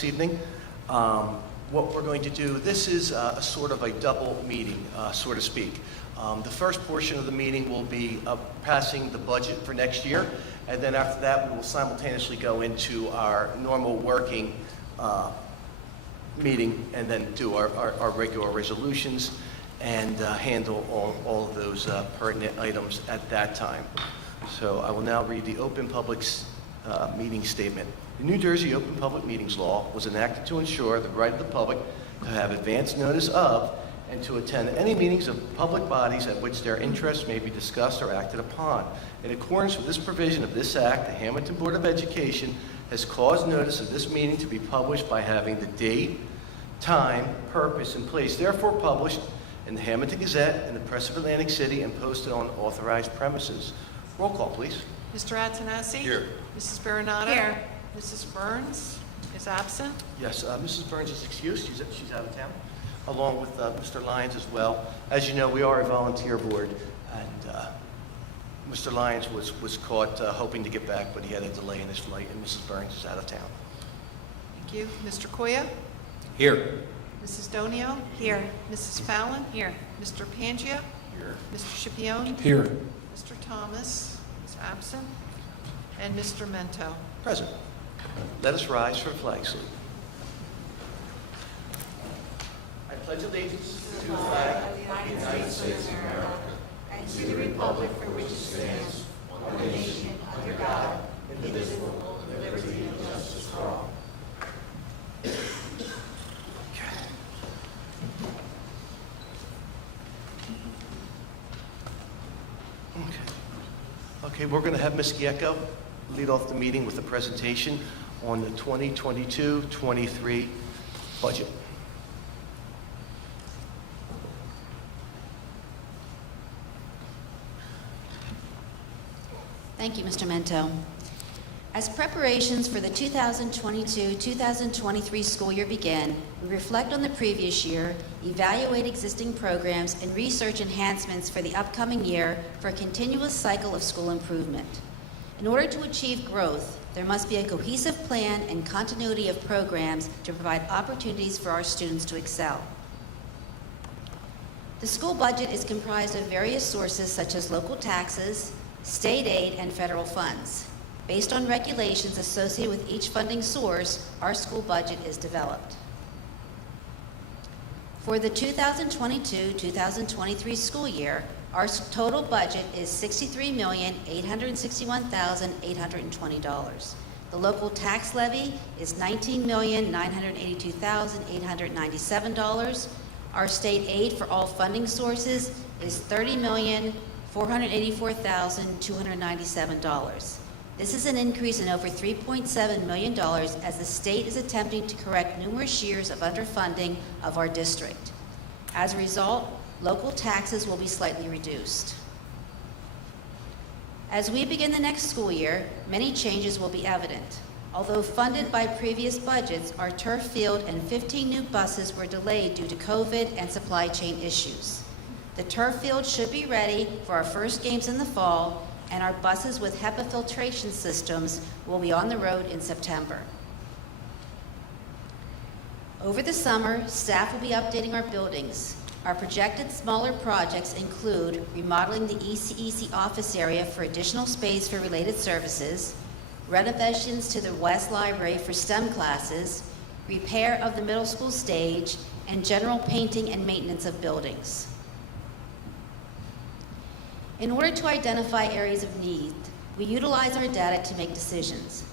this evening. What we're going to do, this is a sort of a double meeting, so to speak. The first portion of the meeting will be passing the budget for next year, and then after that we will simultaneously go into our normal working meeting and then do our regular resolutions and handle all of those pertinent items at that time. So I will now read the Open Public Meeting Statement. The New Jersey Open Public Meetings Law was enacted to ensure the right of the public to have advance notice of and to attend any meetings of public bodies at which their interests may be discussed or acted upon. In accordance with this provision of this Act, the Hammonton Board of Education has caused notice of this meeting to be published by having the date, time, purpose, and place therefore published in the Hammonton Gazette and the Press of Atlantic City and posted on authorized premises. Roll call, please. Mr. Attanassi? Here. Mrs. Baronato? Here. Mrs. Burns is absent. Yes, Mrs. Burns is excused. She's out of town, along with Mr. Lyons as well. As you know, we are a volunteer board, and Mr. Lyons was caught hoping to get back, but he had a delay in his flight, and Mrs. Burns is out of town. Thank you. Mr. Koya? Here. Mrs. Donio? Here. Mrs. Fallon? Here. Mr. Pangia? Here. Mr. Scipione? Here. Mr. Thomas is absent. And Mr. Mento? Present. Let us rise for the flag salute. I pledge allegiance to the flag of the United States of America and to the republic for which it stands, one nation, under God, indivisible, with liberty and justice for all. Okay, we're going to have Ms. Giecco lead off the meeting with a presentation on the 2022-23 budget. Thank you, Mr. Mento. As preparations for the 2022-2023 school year begin, we reflect on the previous year, evaluate existing programs, and research enhancements for the upcoming year for a continuous cycle of school improvement. In order to achieve growth, there must be a cohesive plan and continuity of programs to provide opportunities for our students to excel. The school budget is comprised of various sources such as local taxes, state aid, and federal funds. Based on regulations associated with each funding source, our school budget is developed. For the 2022-2023 school year, our total budget is $63,861,820. The local tax levy is $19,982,897. Our state aid for all funding sources is $30,484,297. This is an increase in over $3.7 million as the state is attempting to correct numerous years of underfunding of our district. As a result, local taxes will be slightly reduced. As we begin the next school year, many changes will be evident. Although funded by previous budgets, our turf field and 15 new buses were delayed due to COVID and supply chain issues. The turf field should be ready for our first games in the fall, and our buses with HEPA filtration systems will be on the road in September. Over the summer, staff will be updating our buildings. Our projected smaller projects include remodeling the ECEC office area for additional space for related services, renovations to the West Library for STEM classes, repair of the middle school stage, and general painting and maintenance of buildings. In order to identify areas of need, we utilize our data to make decisions.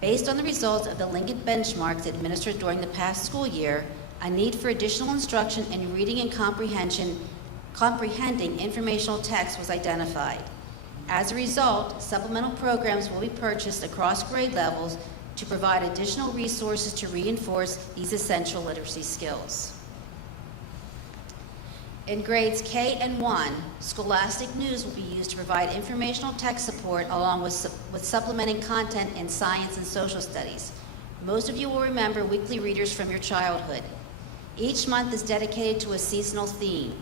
Based on the results of the Lincoln benchmarks administered during the past school year, a need for additional instruction in reading and comprehending informational text was identified. As a result, supplemental programs will be purchased across grade levels to provide additional resources to reinforce these essential literacy skills. In grades K and 1, Scholastic News will be used to provide informational text support along with supplementing content in science and social studies. Most of you will remember weekly readers from your childhood. Each month is dedicated to a seasonal theme.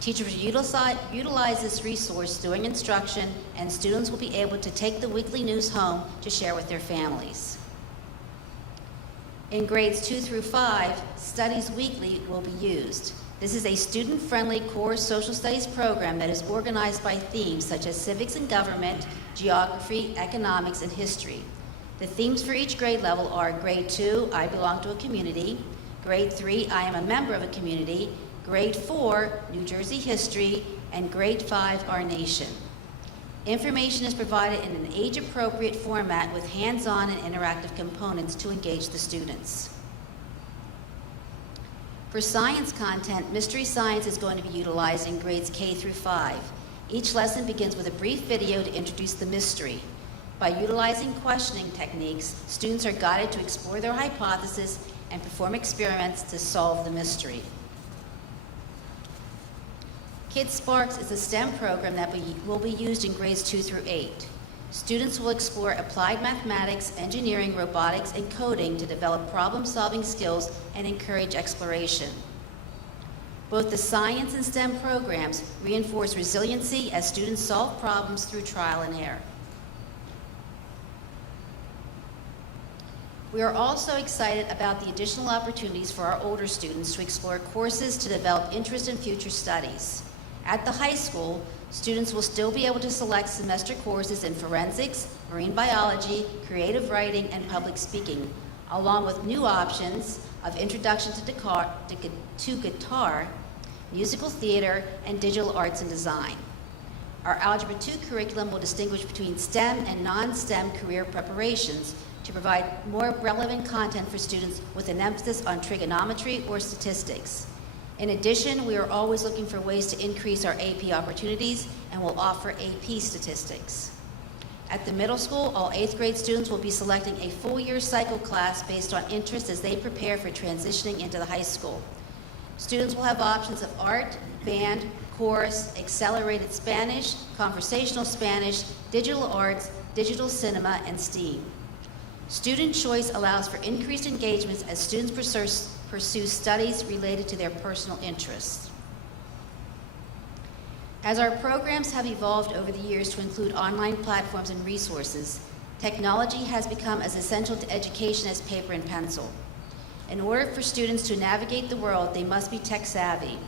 Teachers utilize this resource during instruction, and students will be able to take the weekly news home to share with their families. In grades 2 through 5, Studies Weekly will be used. This is a student-friendly core social studies program that is organized by themes such as civics and government, geography, economics, and history. The themes for each grade level are Grade 2, I belong to a community; Grade 3, I am a member of a community; Grade 4, New Jersey history; and Grade 5, Our Nation. Information is provided in an age-appropriate format with hands-on and interactive components to engage the students. For science content, Mystery Science is going to be utilized in grades K through 5. Each lesson begins with a brief video to introduce the mystery. By utilizing questioning techniques, students are guided to explore their hypothesis and perform experiments to solve the mystery. Kid Sparks is a STEM program that will be used in grades 2 through 8. Students will explore applied mathematics, engineering, robotics, and coding to develop problem-solving skills and encourage exploration. Both the science and STEM programs reinforce resiliency as students solve problems through trial and error. We are also excited about the additional opportunities for our older students to explore courses to develop interest in future studies. At the high school, students will still be able to select semester courses in forensics, marine biology, creative writing, and public speaking, along with new options of introduction to guitar, musical theater, and digital arts and design. Our Algebra 2 curriculum will distinguish between STEM and non-STEM career preparations to provide more relevant content for students with an emphasis on trigonometry or statistics. In addition, we are always looking for ways to increase our AP opportunities and will offer AP statistics. At the middle school, all 8th grade students will be selecting a full-year cycle class based on interest as they prepare for transitioning into the high school. Students will have options of art, band, chorus, accelerated Spanish, conversational Spanish, digital arts, digital cinema, and STEAM. Student choice allows for increased engagements as students pursue studies related to their personal interests. As our programs have evolved over the years to include online platforms and resources, technology has become as essential to education as paper and pencil. In order for students to navigate the world, they must be tech savvy.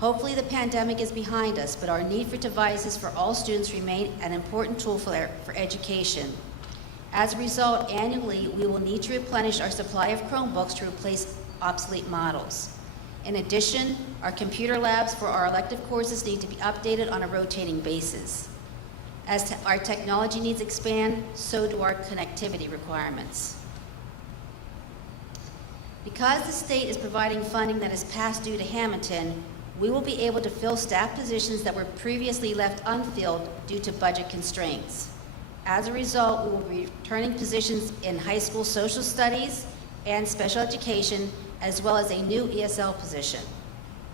Hopefully the pandemic is behind us, but our need for devices for all students remain an important tool for education. As a result, annually, we will need to replenish our supply of Chromebooks to replace obsolete models. In addition, our computer labs for our elective courses need to be updated on a rotating basis. As our technology needs expand, so do our connectivity requirements. Because the state is providing funding that is past due to Hammonton, we will be able to fill staff positions that were previously left unfilled due to budget constraints. As a result, we will be returning positions in high school social studies and special education, as well as a new ESL position.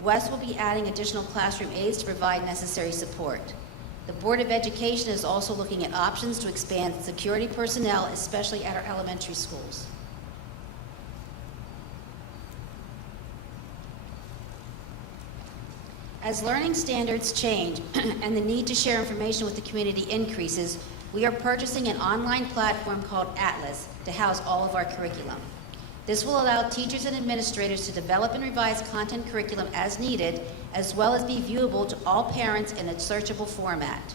West will be adding additional classroom aides to provide necessary support. The Board of Education is also looking at options to expand security personnel, especially at our elementary schools. As learning standards change and the need to share information with the community increases, we are purchasing an online platform called Atlas to house all of our curriculum. This will allow teachers and administrators to develop and revise content curriculum as needed, as well as be viewable to all parents in a searchable format.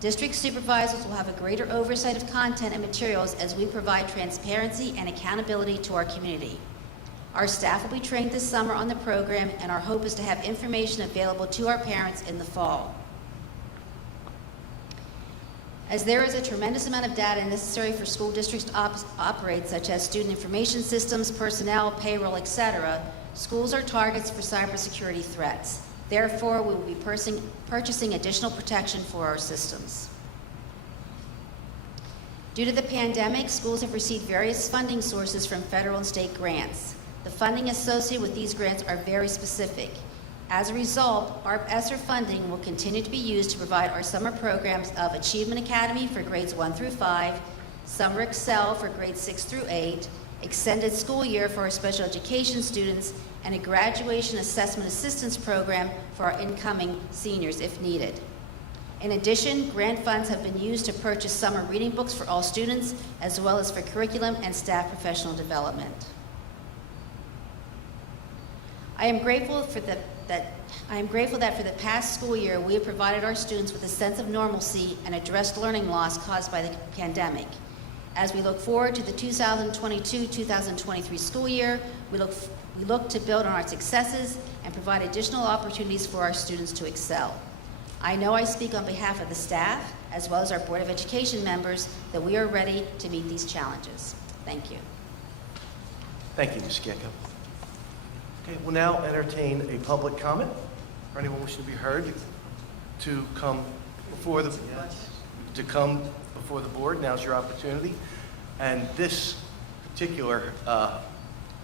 District supervisors will have a greater oversight of content and materials as we provide transparency and accountability to our community. Our staff will be trained this summer on the program, and our hope is to have information available to our parents in the fall. As there is a tremendous amount of data necessary for school districts to operate, such as student information systems, personnel, payroll, etc., schools are targets for cybersecurity threats. Therefore, we will be purchasing additional protection for our systems. Due to the pandemic, schools have received various funding sources from federal and state grants. The funding associated with these grants are very specific. As a result, our ESSER funding will continue to be used to provide our summer programs of Achievement Academy for grades 1 through 5, Summer Excel for grades 6 through 8, Extended School Year for our special education students, and a Graduation Assessment Assistance Program for our incoming seniors if needed. In addition, grant funds have been used to purchase summer reading books for all students, as well as for curriculum and staff professional development. I am grateful that for the past school year, we have provided our students with a sense of normalcy and addressed learning loss caused by the pandemic. As we look forward to the 2022-2023 school year, we look to build on our successes and provide additional opportunities for our students to excel. I know I speak on behalf of the staff, as well as our Board of Education members, that we are ready to meet these challenges. Thank you. Thank you, Ms. Gecko. Okay, we'll now entertain a public comment for anyone wishing to be heard to come before the board. Now's your opportunity. And this particular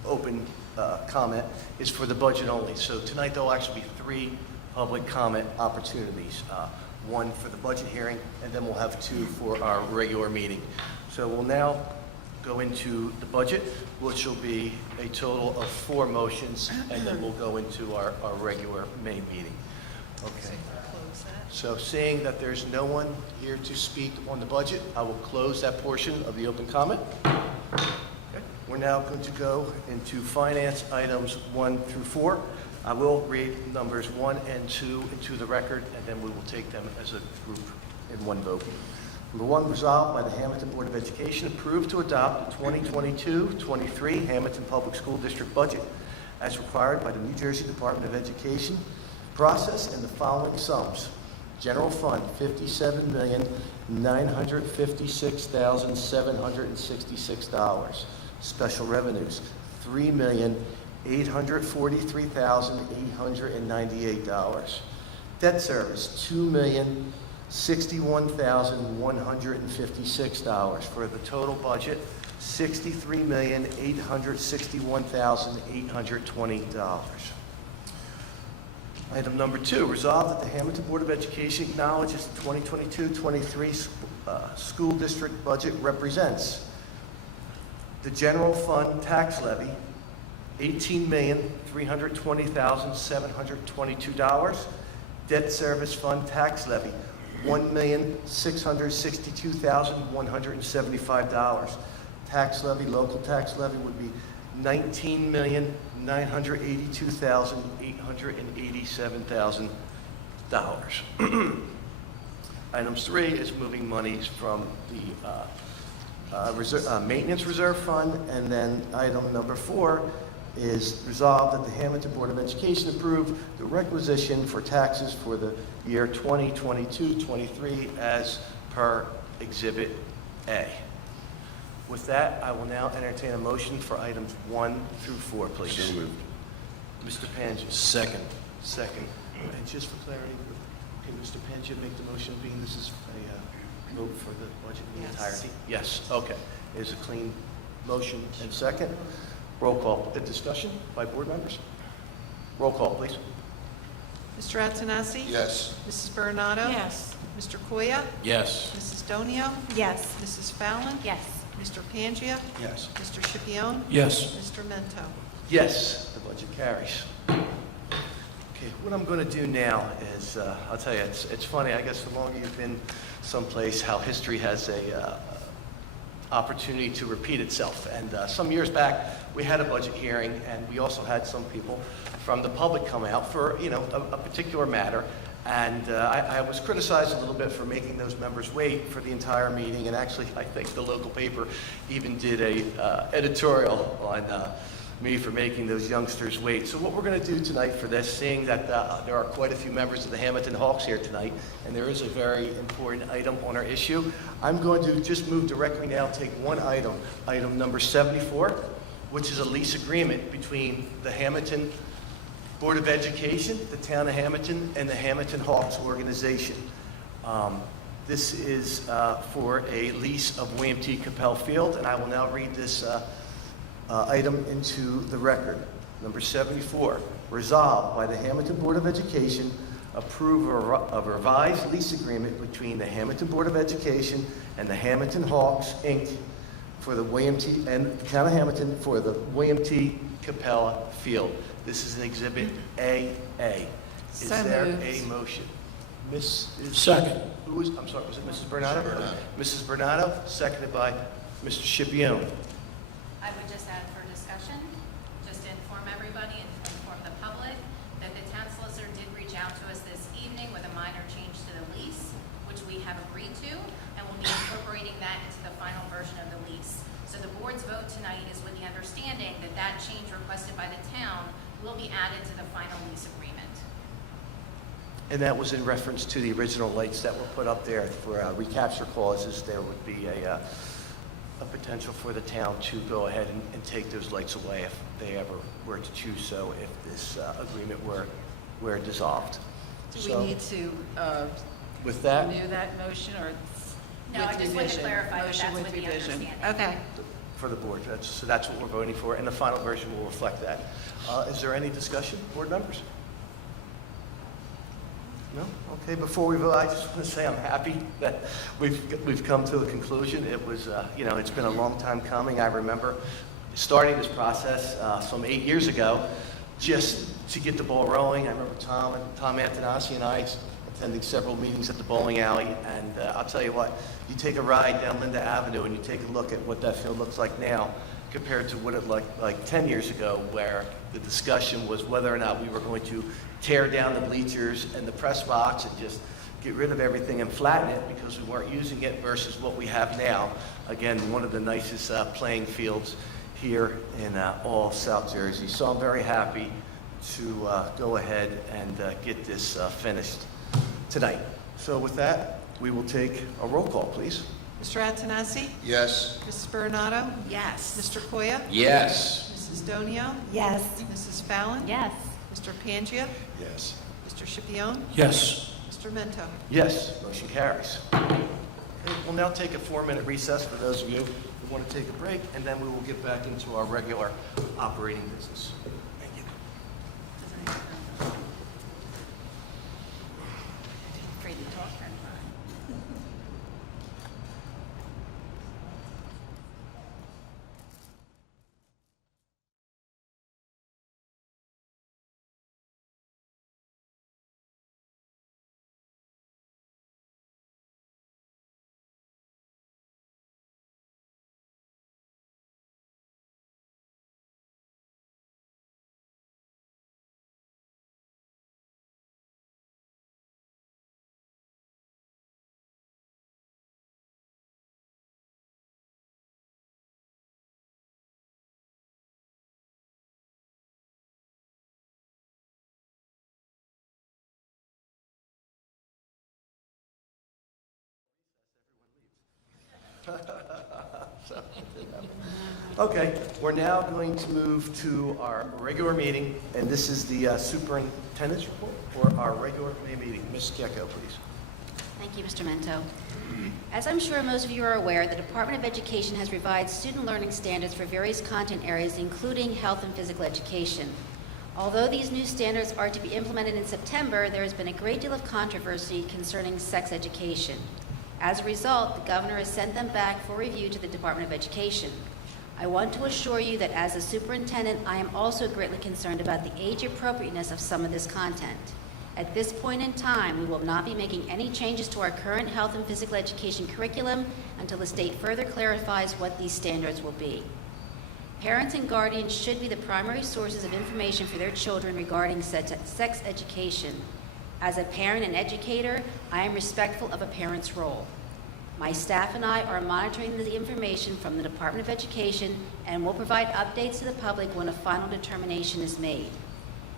open comment is for the budget only. So tonight there'll actually be 3 public comment opportunities. One for the budget hearing, and then we'll have 2 for our regular meeting. So we'll now go into the budget, which will be a total of 4 motions, and then we'll go into our regular May meeting. Okay. Close that. So seeing that there's no one here to speak on the budget, I will close that portion of the open comment. Okay. We're now going to go into finance items 1 through 4. I will read numbers 1 and 2 into the record, and then we will take them as a group in one vote. Number 1, resolved by the Hammonton Board of Education, approved to adopt the 2022-23 Hammonton Public School District budget as required by the New Jersey Department of Education, process in the following sums. General Fund, $57,956,766. Special revenues, $3,843,898. Debt service, $2,061,156 for the total budget, $63,861,820. Item number 2, resolved that the Hammonton Board of Education acknowledges the 2022-23 school district budget represents the general fund tax levy, $18,320,722. Debt service fund tax levy, $1,662,175. Tax levy, local tax levy would be $19,982,887,000. Item 3 is moving monies from the maintenance reserve fund, and then item number 4 is resolved that the Hammonton Board of Education approve the requisition for taxes for the year 2022-23 as per Exhibit A. With that, I will now entertain a motion for items 1 through 4, please. So moved. Mr. Pangia. Second. Second. And just for clarity, can Mr. Pangia make the motion, being this is a vote for the budget in the Yes. entirety? Yes, okay. It is a clean motion and second. Roll call. The discussion by board members? Roll call, please. Mr. Antonassi? Yes. Mrs. Bernardo? Yes. Mr. Koya? Yes. Mrs. Donio? Yes. Mrs. Fallon? Yes. Mr. Pangia? Yes. Mr. Scipione? Yes. Mr. Mento? Yes, the budget carries. Okay, what I'm going to do now is, I'll tell you, it's funny, I guess the longer you've been someplace, how history has a opportunity to repeat itself. And some years back, we had a budget hearing, and we also had some people from the public come out for, a particular matter. And I was criticized a little bit for making those members wait for the entire meeting. And actually, I think the local paper even did a editorial on me for making those youngsters wait. So what we're going to do tonight for this, seeing that there are quite a few members of the Hammonton Hawks here tonight, and there is a very important item on our issue, I'm going to just move directly now, take one item, item number 74, which is a lease agreement between the Hammonton Board of Education, the Town of Hammonton, and the Hammonton Hawks organization. This is for a lease of William T. Capel Field, and I will now read this item into the record. Number 74, resolved by the Hammonton Board of Education, approve a revised lease agreement between the Hammonton Board of Education and the Hammonton Hawks, Inc. for the William T. and the Town of Hammonton for the William T. Capella Field. This is an Exhibit AA. Is So there moved. a motion? Second. I'm sorry, was it Mrs. Bernardo? Bernardo. Mrs. Bernardo, seconded by Mr. Scipione. I would just add for discussion, just to inform everybody and inform from the public that the town solicitor did reach out to us this evening with a minor change to the lease, which we have agreed to, and we'll be incorporating that into the final version of the lease. So the board's vote tonight is with the understanding that that change requested by the town will be added to the final lease agreement. And that was in reference to the original lights that were put up there for recapture clauses. There would be a potential for the town to go ahead and take those lights away if they ever were to choose so, if this agreement were dissolved. Do So, we need to with that, renew that motion or No, I just wanted to clarify that Motion that's with the understanding. Okay. for the board, so that's what we're voting for, and the final version will reflect that. Is there any discussion, board members? No? Okay, before we vote, I just want to say I'm happy that we've come to a conclusion. It was, it's been a long time coming. I remember starting this process some 8 years ago just to get the ball rolling. I remember Tom Antonassi and I attending several meetings at the bowling alley, and I'll tell you what, you take a ride down Linda Avenue and you take a look at what that field looks like now compared to what it looked like 10 years ago, where the discussion was whether or not we were going to tear down the bleachers and the press box and just get rid of everything and flatten it because we weren't using it versus what we have now. Again, one of the nicest playing fields here in all South Jersey. So I'm very happy to go ahead and get this finished tonight. So with that, we will take a roll call, please. Mr. Antonassi? Yes. Mrs. Bernardo? Yes. Mr. Koya? Yes. Mrs. Donio? Yes. Mrs. Fallon? Yes. Mr. Pangia? Yes. Mr. Scipione? Yes. Mr. Mento? Yes, motion carries. Okay, we'll now take a 4-minute recess for those of you who want to take a break, and then we will get back into our regular operating business. Thank you. Afraid to talk then. Okay, we're now going to move to our regular meeting, and this is the superintendent's report for our regular May meeting. Ms. Kieko, please. Thank you, Mr. Mento. As I'm sure most of you are aware, the Department of Education has revised student learning standards for various content areas, including health and physical education. Although these new standards are to be implemented in September, there has been a great deal of controversy concerning sex education. As a result, the governor has sent them back for review to the Department of Education. I want to assure you that as a superintendent, I am also greatly concerned about the age appropriateness of some of this content. At this point in time, we will not be making any changes to our current health and physical education curriculum until the state further clarifies what these standards will be. Parents and guardians should be the primary sources of information for their children regarding sex education. As a parent and educator, I am respectful of a parent's role. My staff and I are monitoring the information from the Department of Education and will provide updates to the public when a final determination is made.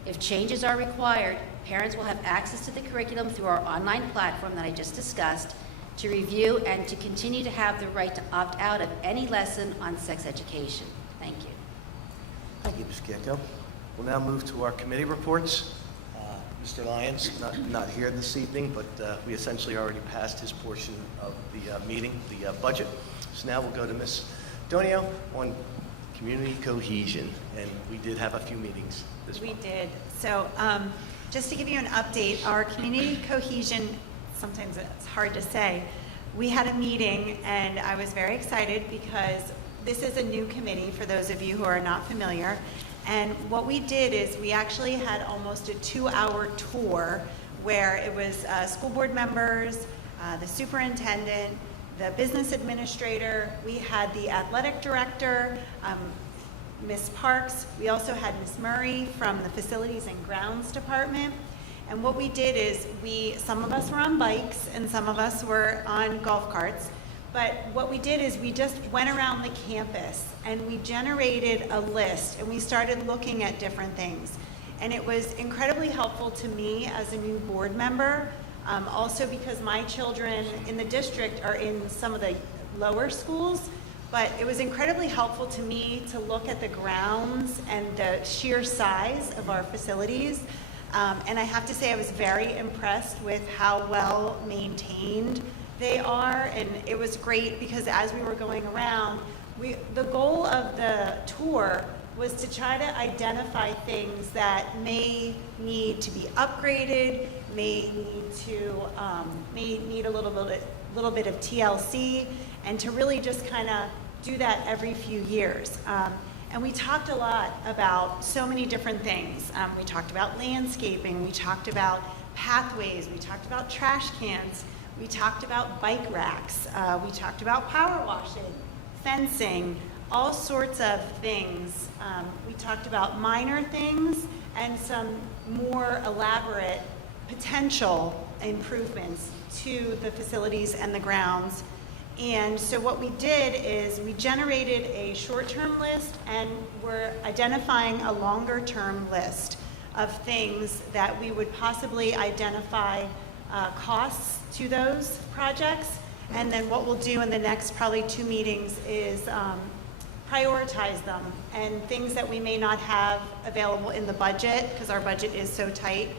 If changes are required, parents will have access to the curriculum through our online platform that I just discussed to review and to continue to have the right to opt out of any lesson on sex education. Thank you. Thank you, Ms. Kieko. We'll now move to our committee reports. Mr. Lyons, not here this evening, but we essentially already passed his portion of the meeting, the budget. So now we'll go to Ms. Donio on community cohesion, and we did have a few meetings this month. We did. So just to give you an update, our community cohesion, sometimes it's hard to say, we had a meeting and I was very excited because this is a new committee for those of you who are not familiar. And what we did is we actually had almost a 2-hour tour where it was school board members, the superintendent, the business administrator, we had the athletic director, Miss Parks. We also had Miss Murray from the Facilities and Grounds Department. And what we did is some of us were on bikes and some of us were on golf carts. But what we did is we just went around the campus and we generated a list and we started looking at different things. And it was incredibly helpful to me as a new board member, also because my children in the district are in some of the lower schools. But it was incredibly helpful to me to look at the grounds and the sheer size of our facilities. And I have to say I was very impressed with how well maintained they are. And it was great because as we were going around, the goal of the tour was to try to identify things that may need to be upgraded, may need a little bit of TLC, and to really just kind of do that every few years. And we talked a lot about so many different things. We talked about landscaping, we talked about pathways, we talked about trash cans, we talked about bike racks, we talked about power washing, fencing, all sorts of things. We talked about minor things and some more elaborate potential improvements to the facilities and the grounds. And so what we did is we generated a short-term list and we're identifying a longer-term list of things that we would possibly identify costs to those projects. And then what we'll do in the next probably 2 meetings is prioritize them, and things that we may not have available in the budget because our budget is so tight,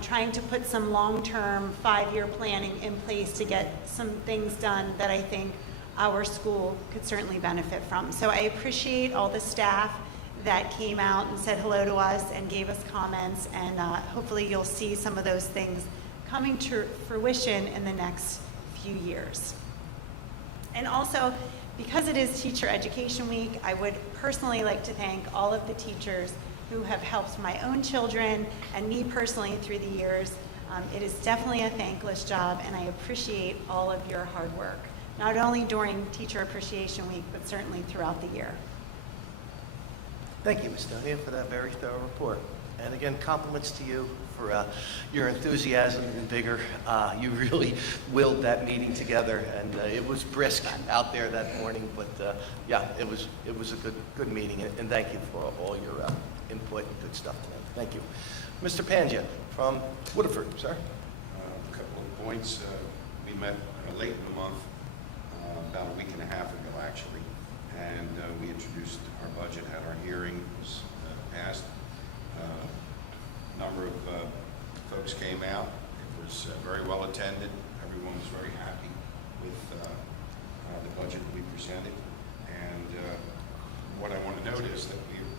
trying to put some long-term 5-year planning in place to get some things done that I think our school could certainly benefit from. So I appreciate all the staff that came out and said hello to us and gave us comments, and hopefully you'll see some of those things coming to fruition in the next few years. And also, because it is Teacher Education Week, I would personally like to thank all of the teachers who have helped my own children and me personally through the years. It is definitely a thankless job, and I appreciate all of your hard work, not only during Teacher Appreciation Week, but certainly throughout the year. Thank you, Ms. Donia, for that very thorough report. And again, compliments to you for your enthusiasm and vigor. You really willed that meeting together, and it was brisk out there that morning. But yeah, it was a good meeting, and thank you for all your input and good stuff. Thank you, Mr. Pangia from Woodford, sir. A couple of points. We met late in the month, about a week and a half ago, actually, and we introduced our budget, had our hearing, was passed. A number of folks came out. It was very well attended. Everyone was very happy with the budget that we presented. And what I want to note is that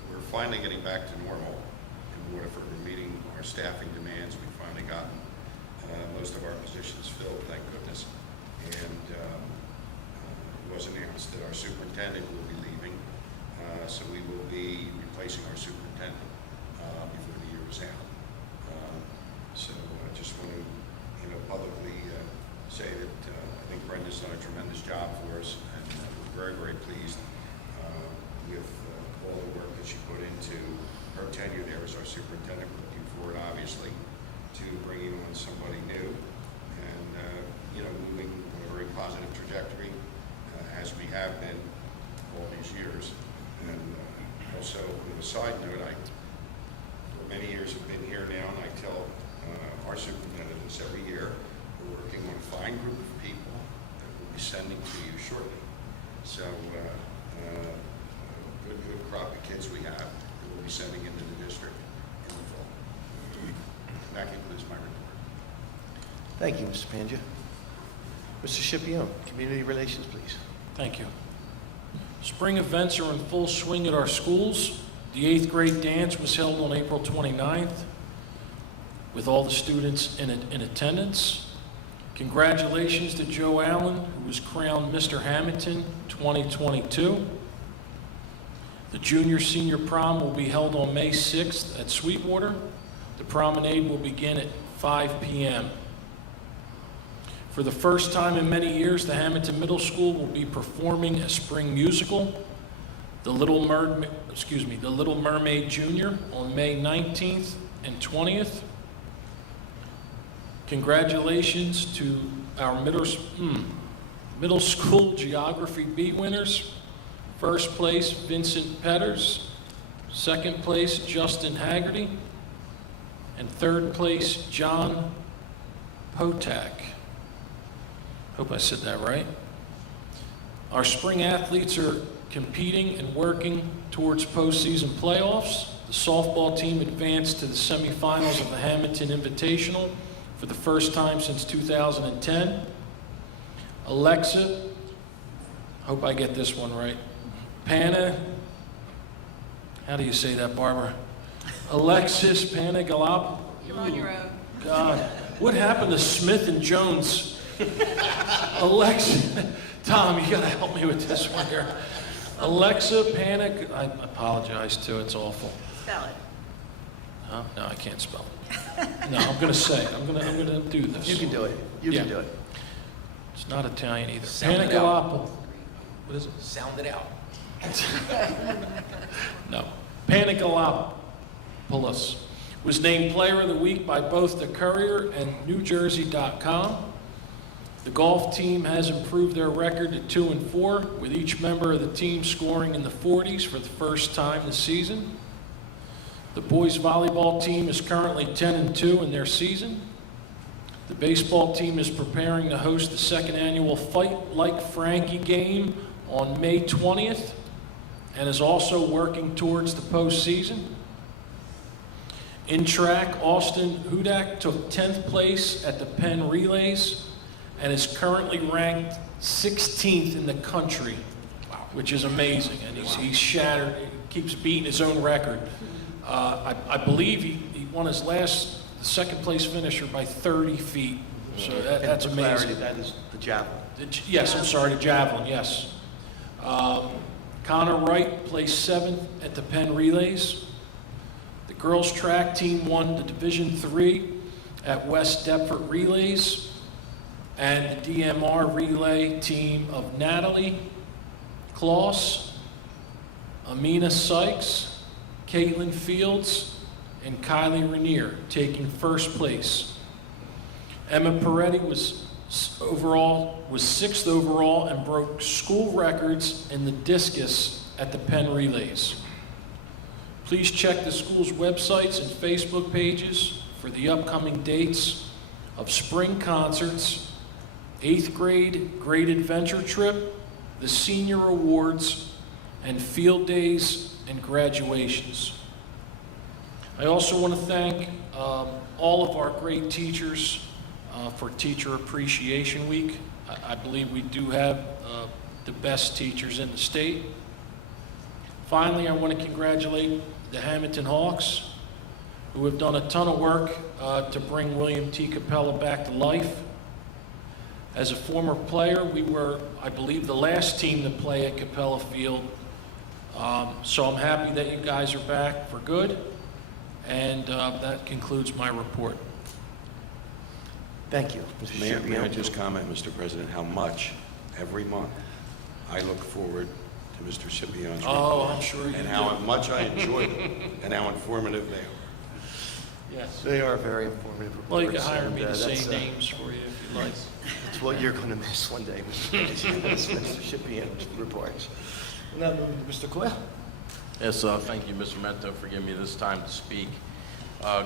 we're finally getting back to normal in Waterford. We're meeting our staffing demands. We've finally gotten most of our positions filled, thank goodness. And it was announced that our superintendent will be leaving. So we will be replacing our superintendent before the year is out. So I just want to, publicly say that I think Brenda's done a tremendous job for us, and we're very, very pleased with all the work that she put into her tenure there as our superintendent. We're looking forward, obviously, to bringing on somebody new and, moving on a very positive trajectory as we have been all these years. And also, with a side note, for many years have been here now, and I tell our superintendent this every year, we're working on a fine group of people that we'll be sending to you shortly. So, good crop of kids we have that we'll be sending into the district in the fall. That concludes my report. Thank you, Mr. Pangia. Mr. Scipione, Community Relations, please. Thank you. Spring events are in full swing at our schools. The 8th grade dance was held on April 29th with all the students in attendance. Congratulations to Joe Allen, who was crowned Mr. Hammonton 2022. The junior-senior prom will be held on May 6th at Sweetwater. The promenade will begin at 5 p.m. For the first time in many years, the Hammonton Middle School will be performing a spring musical. the Little Mermaid Junior on May 19th and 20th. Congratulations to our middle school geography beat winners. First place, Vincent Petters. Second place, Justin Haggerty. And third place, John Potak. Hope I said that right. Our spring athletes are competing and working towards postseason playoffs. The softball team advanced to the semifinals of the Hammonton Invitational for the first time since 2010. Alexa, hope I get this one right. How do you say that, Barbara? Alexis Panagalop. You're on your own. God, what happened to Smith and Jones? Alexa, Tom, you gotta help me with this one here. Alexa Panic, I apologize too, it's awful. Spell it. Huh? No, I can't spell it. No, I'm gonna say it. I'm gonna do this. You can do it. You can do it. It's not Italian either. Sound it Panagalopoulos. What is it? Sound it out. No. Panagalopoulos was named Player of the Week by both the Courier and NewJersey.com. The golf team has improved their record to 2-4, with each member of the team scoring in the 40s for the first time this season. The boys volleyball team is currently 10-2 in their season. The baseball team is preparing to host the second annual Fight Like Frankie game on May 20th and is also working towards the postseason. In track, Austin Hudak took 10th place at the Penn Relays and is currently ranked 16th in the country, which is amazing. And he's shattered, he keeps beating his own record. I believe he won his the second place finisher by 30 feet. So that's And for amazing. clarity, that is the javelin. Yes, I'm sorry, the javelin, yes. Connor Wright placed 7th at the Penn Relays. The girls track team won the Division III at West Deptford Relays. And the DMR relay team of Natalie Kloss, Amina Sykes, Caitlin Fields, and Kylie Rainier taking first place. Emma Peretti was 6th overall and broke school records in the discus at the Penn Relays. Please check the school's websites and Facebook pages for the upcoming dates of spring concerts, 8th grade grade adventure trip, the senior awards, and field days and graduations. I also want to thank all of our great teachers for Teacher Appreciation Week. I believe we do have the best teachers in the state. Finally, I want to congratulate the Hammonton Hawks, who have done a ton of work to bring William T. Capella back to life. As a former player, we were, I believe, the last team to play at Capella Field. So I'm happy that you guys are back for good. And that concludes my report. Thank you, Mr. May I Scipione. just comment, Mr. President, how much every month I look forward to Mr. Scipione's Oh, report, I'm sure you and do. how much I enjoy them and how informative they are. Yes. They are very informative reports. Well, you can hire me to and, say that's, names for you if you like. That's what you're going to miss one day, Mr. Scipione's reports. Now, moving to Mr. Coyle. Yes, thank you, Mr. Mento, for giving me this time to speak.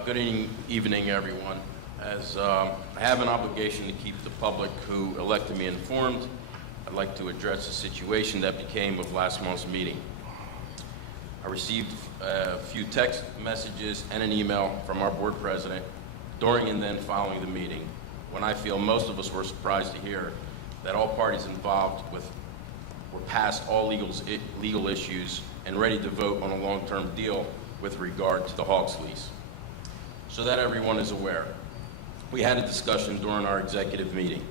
Good evening, everyone. As I have an obligation to keep the public who elected me informed, I'd like to address the situation that became of last month's meeting. I received a few text messages and an email from our board president during and then following the meeting, when I feel most of us were surprised to hear that all parties involved were past all legal issues and ready to vote on a long-term deal with regard to the Hawks lease. So that everyone is aware, we had a discussion during our executive meeting,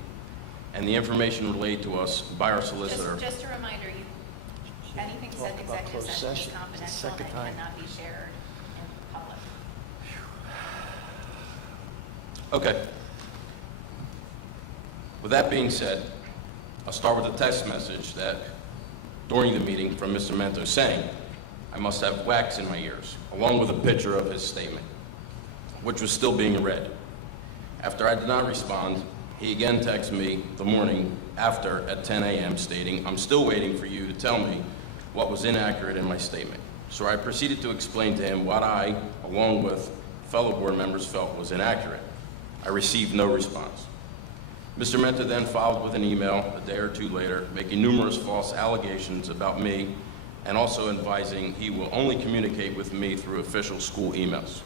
and the information relayed to us by our solicitor. Just a reminder, anything said in Talk about executive closed session is session. confidential Second and time. cannot be shared in public. Okay. With that being said, I'll start with a text message that during the meeting from Mr. Mento saying I must have wax in my ears, along with a picture of his statement, which was still being read. After I did not respond, he again texted me the morning after at 10 a.m. stating, I'm still waiting for you to tell me what was inaccurate in my statement. So I proceeded to explain to him what I, along with fellow board members, felt was inaccurate. I received no response. Mr. Menta then followed with an email a day or two later, making numerous false allegations about me and also advising he will only communicate with me through official school emails.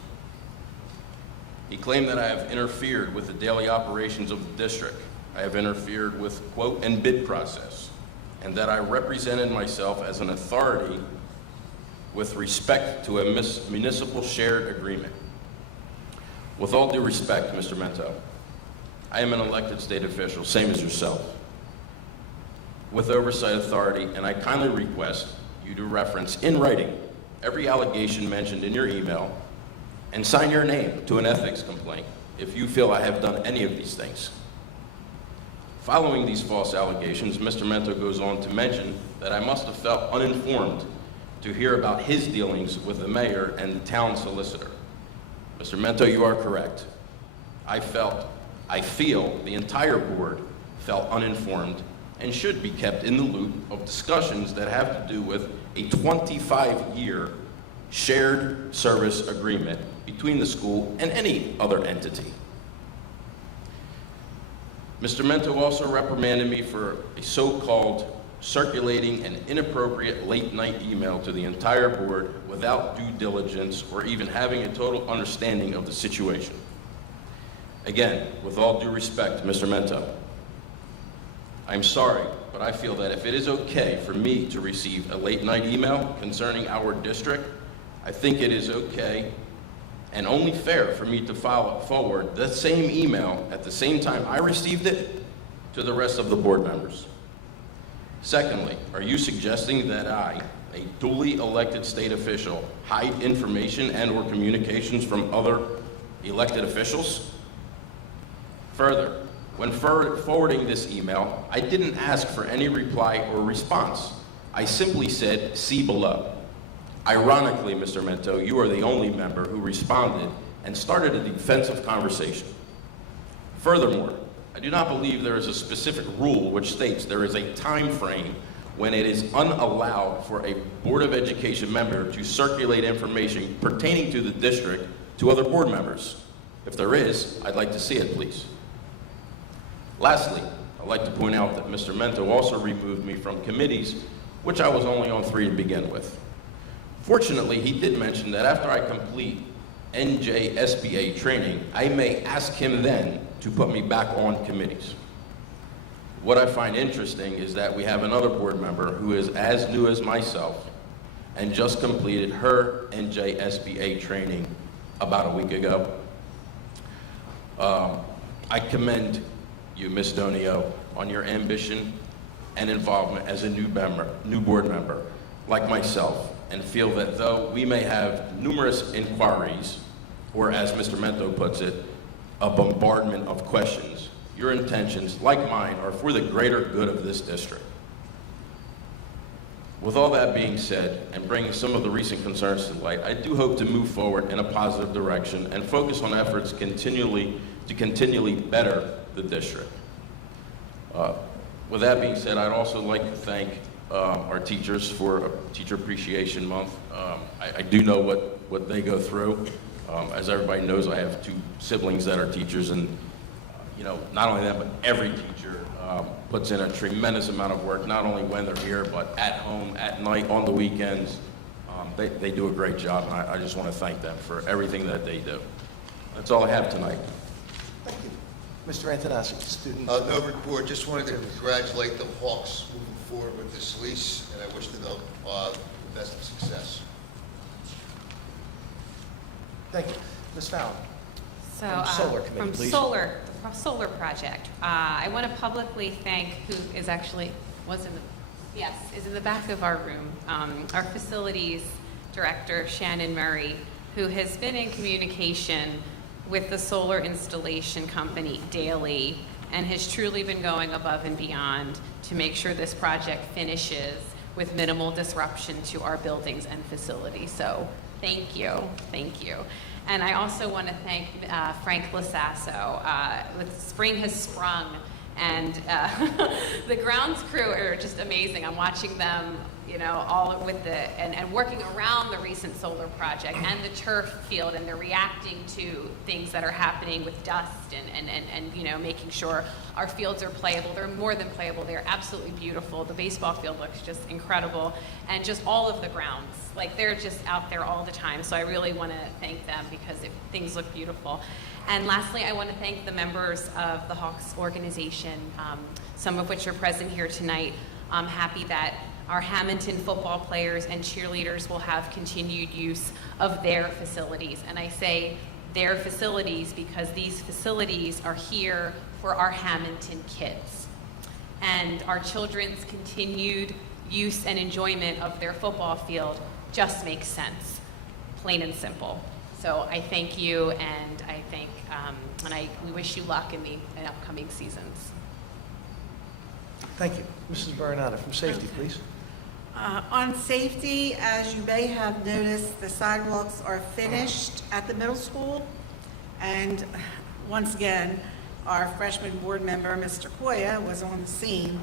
He claimed that I have interfered with the daily operations of the district. I have interfered with quote and bid process, and that I represented myself as an authority with respect to a municipal shared agreement. With all due respect, Mr. Mento, I am an elected state official, same as yourself, with oversight authority, and I kindly request you to reference in writing every allegation mentioned in your email and sign your name to an ethics complaint if you feel I have done any of these things. Following these false allegations, Mr. Mento goes on to mention that I must have felt uninformed to hear about his dealings with the mayor and the town solicitor. Mr. Mento, you are correct. I feel the entire board felt uninformed and should be kept in the loop of discussions that have to do with a 25-year shared service agreement between the school and any other entity. Mr. Mento also reprimanded me for a so-called circulating an inappropriate late-night email to the entire board without due diligence or even having a total understanding of the situation. Again, with all due respect, Mr. Mento, I'm sorry, but I feel that if it is okay for me to receive a late-night email concerning our district, I think it is okay and only fair for me to forward the same email at the same time I received it to the rest of the board members. Secondly, are you suggesting that I, a duly elected state official, hide information and/or communications from other elected officials? Further, when forwarding this email, I didn't ask for any reply or response. I simply said, see below. Ironically, Mr. Mento, you are the only member who responded and started a defensive conversation. Furthermore, I do not believe there is a specific rule which states there is a time frame when it is unallowed for a Board of Education member to circulate information pertaining to the district to other board members. If there is, I'd like to see it, please. Lastly, I'd like to point out that Mr. Mento also removed me from committees, which I was only on 3 to begin with. Fortunately, he did mention that after I complete NJSBA training, I may ask him then to put me back on committees. What I find interesting is that we have another board member who is as new as myself and just completed her NJSBA training about a week ago. I commend you, Ms. Donio, on your ambition and involvement as a new board member, like myself, and feel that though we may have numerous inquiries, or as Mr. Mento puts it, a bombardment of questions, your intentions, like mine, are for the greater good of this district. With all that being said, and bringing some of the recent concerns to light, I do hope to move forward in a positive direction and focus on efforts to continually better the district. With that being said, I'd also like to thank our teachers for Teacher Appreciation Month. I do know what they go through. As everybody knows, I have 2 siblings that are teachers, and not only them, but every teacher puts in a tremendous amount of work, not only when they're here, but at home, at night, on the weekends. They do a great job, and I just want to thank them for everything that they do. That's all I have tonight. Thank you. Mr. Antonacci, student. No report, just wanted to congratulate the Hawks moving forward with this lease, and I wish them the best of success. Thank you. Ms. Fallon. So, From Solar Committee, from please. Solar Project. I want to publicly thank who is actually, is in the back of our room, our facilities director, Shannon Murray, who has been in communication with the solar installation company daily and has truly been going above and beyond to make sure this project finishes with minimal disruption to our buildings and facilities. So thank you, thank you. And I also want to thank Frank Lasasso. With Spring Has Sprung, and the grounds crew are just amazing. I'm watching them, you know, all with and working around the recent solar project and the turf field, and they're reacting to things that are happening with dust and you know, making sure our fields are playable. They're more than playable. They're absolutely beautiful. The baseball field looks just incredible, and just all of the grounds. Like, they're just out there all the time. So I really want to thank them because things look beautiful. And lastly, I want to thank the members of the Hawks organization, some of which are present here tonight. I'm happy that our Hammonton football players and cheerleaders will have continued use of their facilities. And I say their facilities because these facilities are here for our Hammonton kids. And our children's continued use and enjoyment of their football field just makes sense, plain and simple. So I thank you, and I thank, we wish you luck in the upcoming seasons. Thank you. Mrs. Baronata from Safety, please. On safety, as you may have noticed, the sidewalks are finished at the middle school. And once again, our freshman board member, Mr. Koya, was on the scene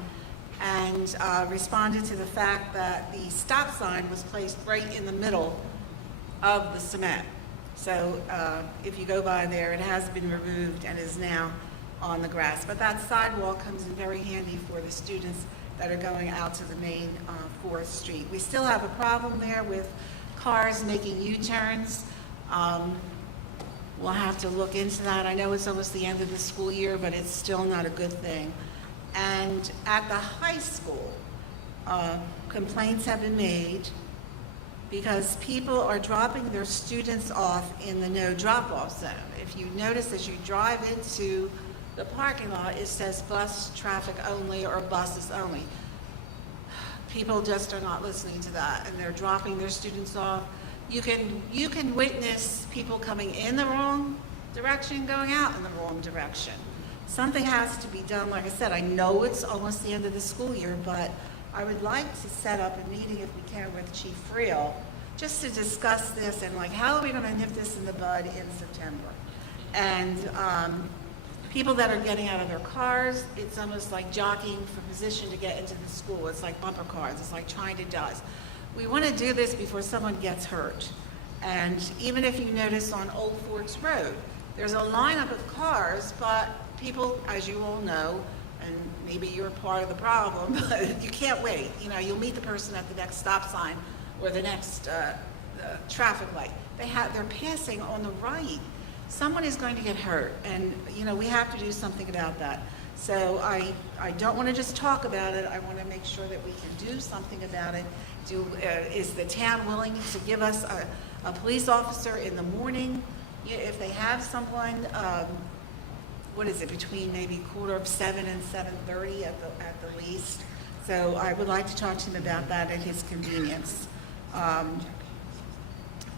and responded to the fact that the stop sign was placed right in the middle of the cement. So if you go by there, it has been removed and is now on the grass. But that sidewalk comes in very handy for the students that are going out to the main 4th Street. We still have a problem there with cars making U-turns. We'll have to look into that. I know it's almost the end of the school year, but it's still not a good thing. And at the high school, complaints have been made because people are dropping their students off in the no drop-off zone. If you notice as you drive into the parking lot, it says bus traffic only or buses only. People just are not listening to that, and they're dropping their students off. You can witness people coming in the wrong direction, going out in the wrong direction. Something has to be done. Like I said, I know it's almost the end of the school year, but I would like to set up a meeting, if we can, with Chief Friel, just to discuss this and like, how are we going to nip this in the bud in September? And people that are getting out of their cars, it's almost like jockeying for position to get into the school. It's like bumper cars. It's like trying to dodge. We want to do this before someone gets hurt. And even if you notice on Old Forks Road, there's a lineup of cars, but people, as you all know, and maybe you're part of the problem, but you can't wait. You know, you'll meet the person at the next stop sign or the next traffic light. They're passing on the right. Someone is going to get hurt, and you know, we have to do something about that. So I don't want to just talk about it. I want to make sure that we can do something about it. Is the town willing to give us a police officer in the morning? If they have someone, what is it, between maybe 7:15 and 7:30 at the least. So I would like to talk to him about that at his convenience.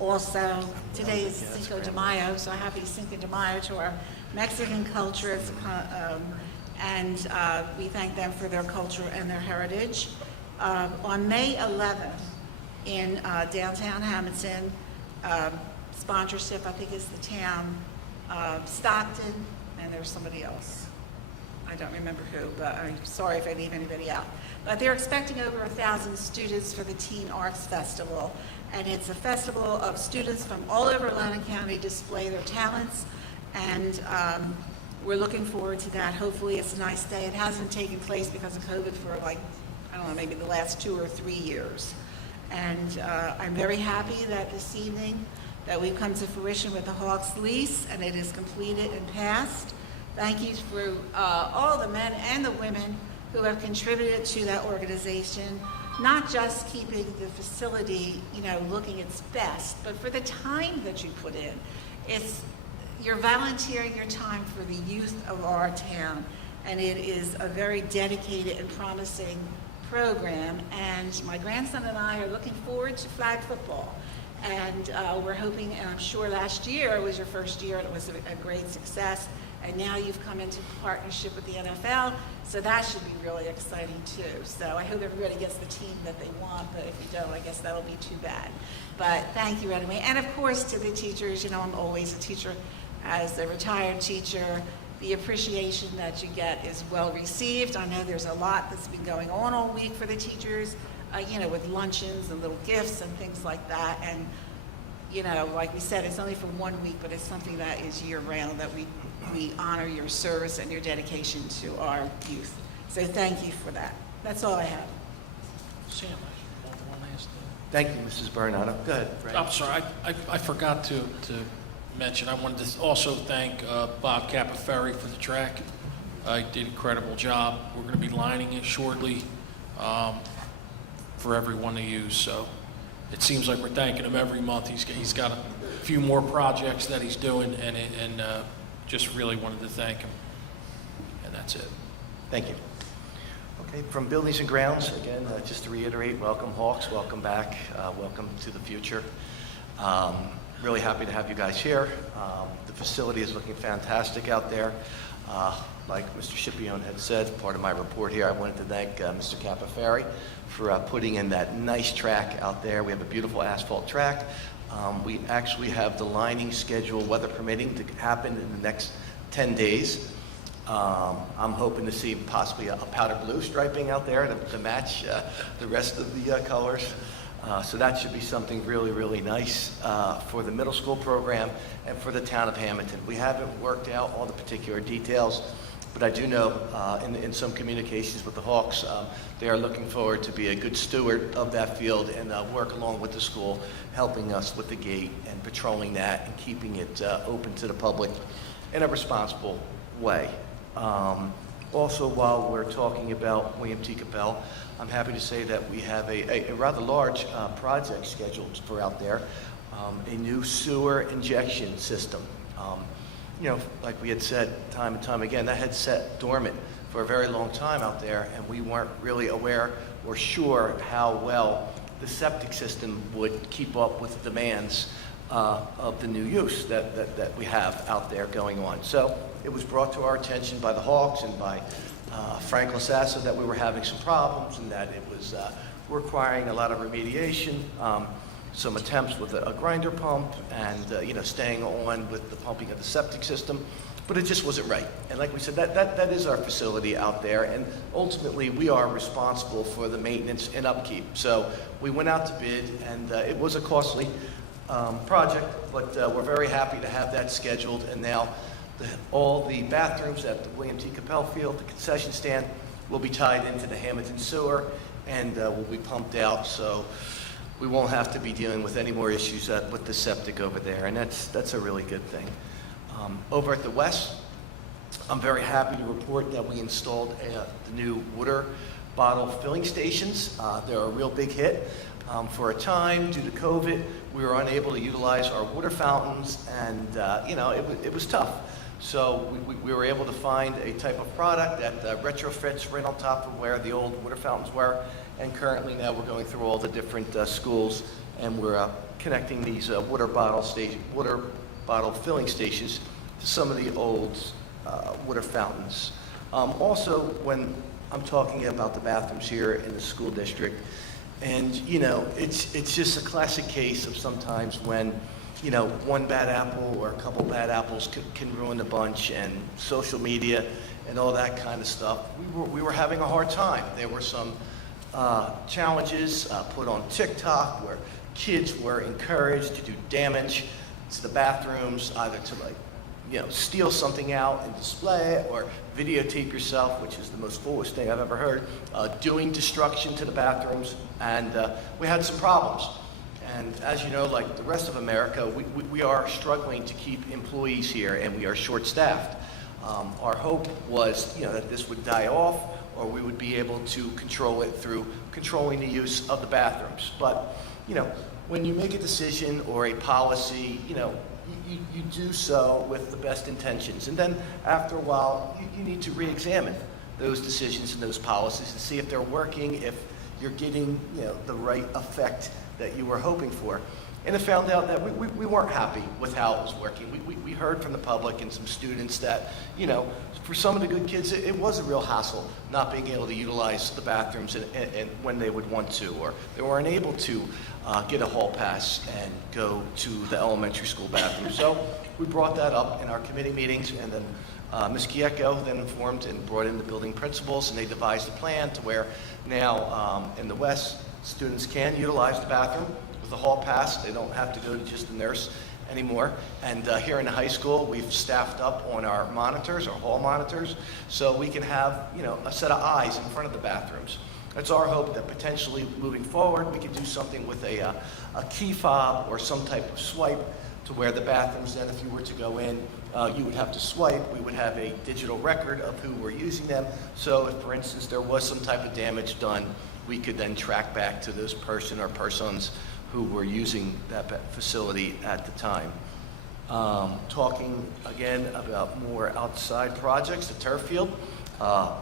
Also, today is Cinco de Mayo, so happy Cinco de Mayo to our Mexican culture, and we thank them for their culture and their heritage. On May 11th in downtown Hammonton, sponsorship, I think is the town, Stockton, and there's somebody else. I don't remember who, but I'm sorry if I leave anybody out. But they're expecting over 1,000 students for the Teen Arts Festival. And it's a festival of students from all over Atlantic County display their talents. And we're looking forward to that. Hopefully it's a nice day. It hasn't taken place because of COVID for like, I don't know, maybe the last 2 or 3 years. And I'm very happy that this evening that we've come to fruition with the Hawks lease, and it is completed and passed. Thank you for all the men and the women who have contributed to that organization, not just keeping the facility, you know, looking its best, but for the time that you put in. You're volunteering your time for the youth of our town, and it is a very dedicated and promising program. And my grandson and I are looking forward to flag football. And we're hoping, and I'm sure last year was your first year, and it was a great success. and now you've come into partnership with the NFL, so that should be really exciting too. So I hope everybody gets the team that they want, but if you don't, I guess that'll be too bad. But thank you anyway. And of course to the teachers, you know, I'm always a teacher as a retired teacher. The appreciation that you get is well received. I know there's a lot that's been going on all week for the teachers, you know, with luncheons and little gifts and things like that. And, you know, like we said, it's only for 1 week, but it's something that is year-round, that we honor your service and your dedication to our youth. So thank you for that. That's all I have. Sam, one last thing. Thank you, Mrs. Bernardo. Go ahead, Frank. I'm sorry, I forgot to mention, I wanted to also thank Bob Capaferri for the track. He did an incredible job. We're going to be lining it shortly for everyone to use, so it seems like we're thanking him every month. He's got a few more projects that he's doing, and just really wanted to thank him. And that's it. Thank you. Okay, from Buildings and Grounds, again, just to reiterate, welcome Hawks, welcome back, welcome to the future. Really happy to have you guys here. The facility is looking fantastic out there. Like Mr. Scipione had said, part of my report here, I wanted to thank Mr. Capaferri for putting in that nice track out there. We have a beautiful asphalt track. We actually have the lining schedule, weather permitting, to happen in the next 10 days. I'm hoping to see possibly a powder blue striping out there to match the rest of the colors. So that should be something really, really nice for the middle school program and for the town of Hammonton. We haven't worked out all the particular details, but I do know in some communications with the Hawks, they are looking forward to be a good steward of that field and work along with the school, helping us with the gate and patrolling that and keeping it open to the public in a responsible way. Also, while we're talking about William T. Capel, I'm happy to say that we have a rather large project scheduled for out there, a new sewer injection system. You know, like we had said time and time again, that had sat dormant for a very long time out there, and we weren't really aware or sure how well the septic system would keep up with the demands of the new use that we have out there going on. So it was brought to our attention by the Hawks and by Frank Lasassa that we were having some problems and that it was requiring a lot of remediation, some attempts with a grinder pump and you know, staying on with the pumping of the septic system, but it just wasn't right. And like we said, that is our facility out there, and ultimately we are responsible for the maintenance and upkeep. So we went out to bid, and it was a costly project, but we're very happy to have that scheduled, and now all the bathrooms at the William T. Capel Field, the concession stand, will be tied into the Hammonton sewer and will be pumped out, so we won't have to be dealing with any more issues with the septic over there, and that's a really good thing. Over at the West, I'm very happy to report that we installed the new water bottle filling stations. They're a real big hit. For a time, due to COVID, we were unable to utilize our water fountains, and you know, it was tough. So we were able to find a type of product that retrofits right on top of where the old water fountains were, and currently now we're going through all the different schools, and we're connecting these water bottle filling stations to some of the old water fountains. Also, when I'm talking about the bathrooms here in the school district, and you know, it's just a classic case of sometimes when, you know, one bad apple or a couple bad apples can ruin the bunch, and social media and all that kind of stuff. We were having a hard time. There were some challenges put on TikTok where kids were encouraged to do damage to the bathrooms, either to, like, you know, steal something out and display it, or videotape yourself, which is the most foolish thing I've ever heard, doing destruction to the bathrooms, and we had some problems. And as you know, like the rest of America, we are struggling to keep employees here, and we are short-staffed. Our hope was, you know, that this would die off, or we would be able to control it through controlling the use of the bathrooms. But, you know, when you make a decision or a policy, you know, you do so with the best intentions. And then after a while, you need to re-examine those decisions and those policies and see if they're working, if you're getting, you know, the right effect that you were hoping for. and it found out that we weren't happy with how it was working. We heard from the public and some students that, you know, for some of the good kids, it was a real hassle not being able to utilize the bathrooms and when they would want to, or they weren't able to get a hall pass and go to the elementary school bathroom. So we brought that up in our committee meetings, and then Ms. Kieko then informed and brought in the building principals, and they devised a plan to where now in the West, students can utilize the bathroom with a hall pass. They don't have to go to just the nurse anymore. And here in the high school, we've staffed up on our monitors, our hall monitors, so we can have, you know, a set of eyes in front of the bathrooms. It's our hope that potentially moving forward, we could do something with a key fob or some type of swipe to where the bathrooms then, if you were to go in, you would have to swipe. We would have a digital record of who were using them. So if, for instance, there was some type of damage done, we could then track back to this person or persons who were using that facility at the time. Talking again about more outside projects, the turf field,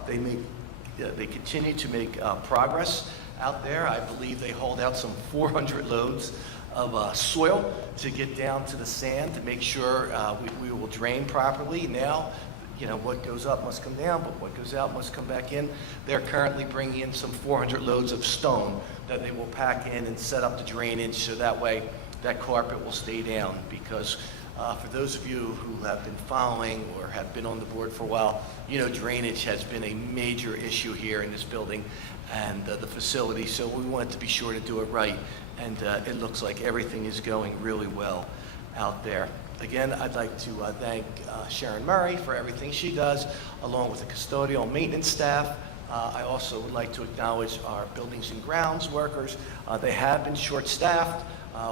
they continue to make progress out there. I believe they hauled out some 400 loads of soil to get down to the sand to make sure we will drain properly. Now, you know, what goes up must come down, but what goes out must come back in. They're currently bringing in some 400 loads of stone that they will pack in and set up the drainage so that way that carpet will stay down. Because for those of you who have been following or have been on the board for a while, you know, drainage has been a major issue here in this building and the facility, so we wanted to be sure to do it right, and it looks like everything is going really well out there. Again, I'd like to thank Sharon Murray for everything she does, along with the custodial maintenance staff. I also would like to acknowledge our buildings and grounds workers. They have been short-staffed,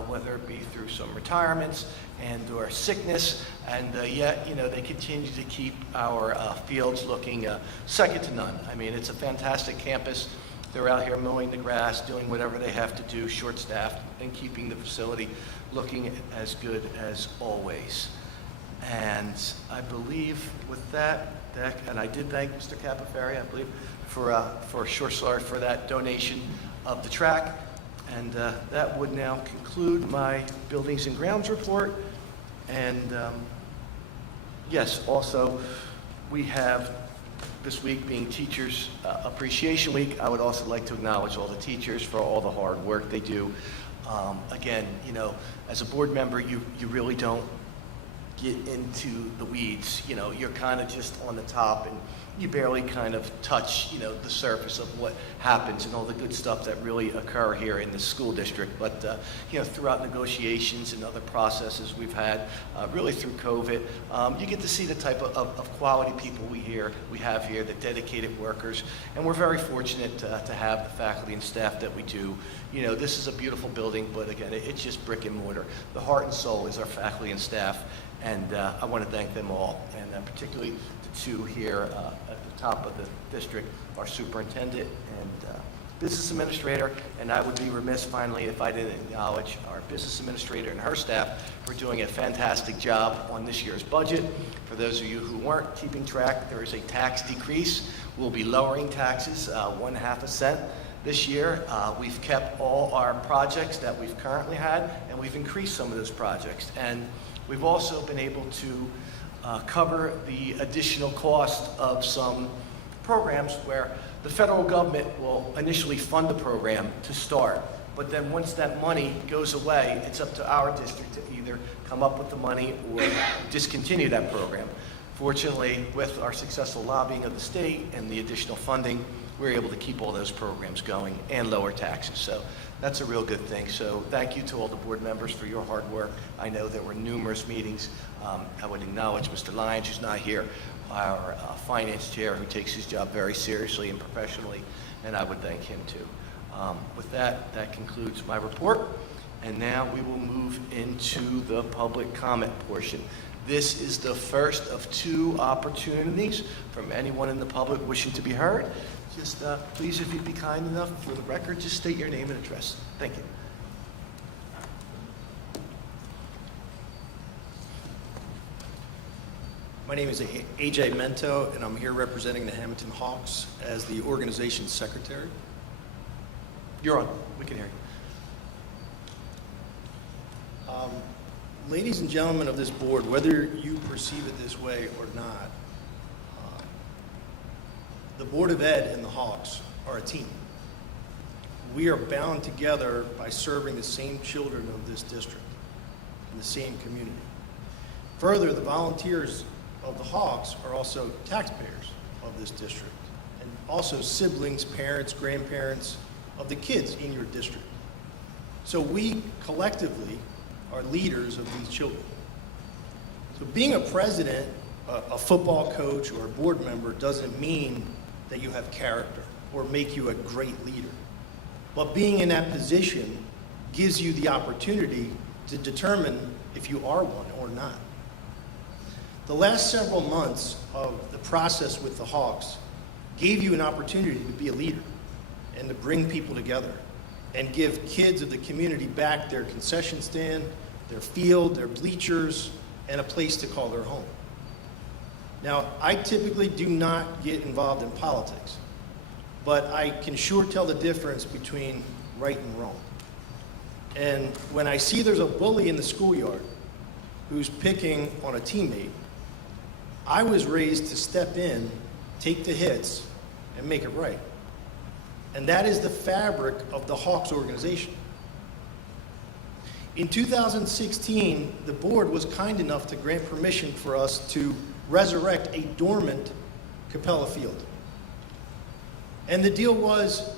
whether it be through some retirements and or sickness, and yet, you know, they continue to keep our fields looking second to none. I mean, it's a fantastic campus. They're out here mowing the grass, doing whatever they have to do, short-staffed, and keeping the facility looking as good as always. And I believe with that, and I did thank Mr. Capaferri, I believe, for sure, sorry for that donation of the track. And that would now conclude my buildings and grounds report. And yes, also, we have this week being Teachers Appreciation Week. I would also like to acknowledge all the teachers for all the hard work they do. Again, you know, as a board member, you really don't get into the weeds. You know, you're kind of just on the top, and you barely kind of touch, you know, the surface of what happens and all the good stuff that really occur here in the school district. But, you know, throughout negotiations and other processes we've had, really through COVID, you get to see the type of quality people we have here, the dedicated workers, and we're very fortunate to have the faculty and staff that we do. You know, this is a beautiful building, but again, it's just brick and mortar. The heart and soul is our faculty and staff, and I want to thank them all, and particularly the two here at the top of the district, our superintendent and business administrator. And I would be remiss finally if I didn't acknowledge our business administrator and her staff for doing a fantastic job on this year's budget. For those of you who weren't keeping track, there is a tax decrease. We'll be lowering taxes 1/2 cent this year. We've kept all our projects that we've currently had, and we've increased some of those projects. And we've also been able to cover the additional cost of some programs where the federal government will initially fund the program to start, but then once that money goes away, it's up to our district to either come up with the money or discontinue that program. Fortunately, with our successful lobbying of the state and the additional funding, we're able to keep all those programs going and lower taxes. So that's a real good thing. So thank you to all the board members for your hard work. I know there were numerous meetings. I would acknowledge Mr. Lyons, who's not here, our finance chair, who takes his job very seriously and professionally, and I would thank him too. With that, that concludes my report. And now we will move into the public comment portion. This is the first of 2 opportunities from anyone in the public wishing to be heard. Just please, if you'd be kind enough, for the record, just state your name and address. Thank you. My name is AJ Mento, and I'm here representing the Hammonton Hawks as the organization's secretary. You're on. We can hear you. Ladies and gentlemen of this board, whether you perceive it this way or not, the Board of Ed and the Hawks are a team. We are bound together by serving the same children of this district in the same community. Further, the volunteers of the Hawks are also taxpayers of this district and also siblings, parents, grandparents of the kids in your district. So we collectively are leaders of these children. So being a president, a football coach, or a board member doesn't mean that you have character or make you a great leader. But being in that position gives you the opportunity to determine if you are one or not. The last several months of the process with the Hawks gave you an opportunity to be a leader and to bring people together and give kids of the community back their concession stand, their field, their bleachers, and a place to call their home. Now, I typically do not get involved in politics, but I can sure tell the difference between right and wrong. And when I see there's a bully in the schoolyard who's picking on a teammate, I was raised to step in, take the hits, and make it right. And that is the fabric of the Hawks organization. In 2016, the board was kind enough to grant permission for us to resurrect a dormant Capella Field. And the deal was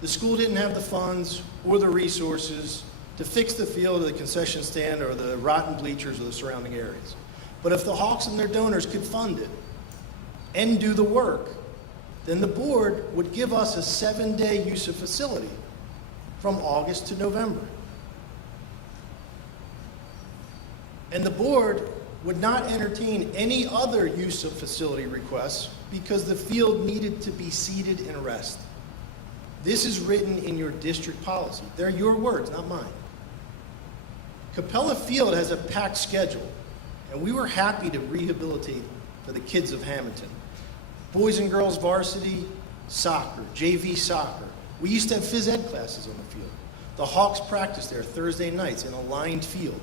the school didn't have the funds or the resources to fix the field or the concession stand or the rotten bleachers or the surrounding areas. But if the Hawks and their donors could fund it and do the work, then the board would give us a 7-day use of facility from August to November. And the board would not entertain any other use of facility requests because the field needed to be seeded and rest. This is written in your district policy. They're your words, not mine. Capella Field has a packed schedule, and we were happy to rehabilitate for the kids of Hammonton. Boys and girls varsity, soccer, JV soccer. We used to have phys ed classes on the field. The Hawks practice there Thursday nights in a lined field.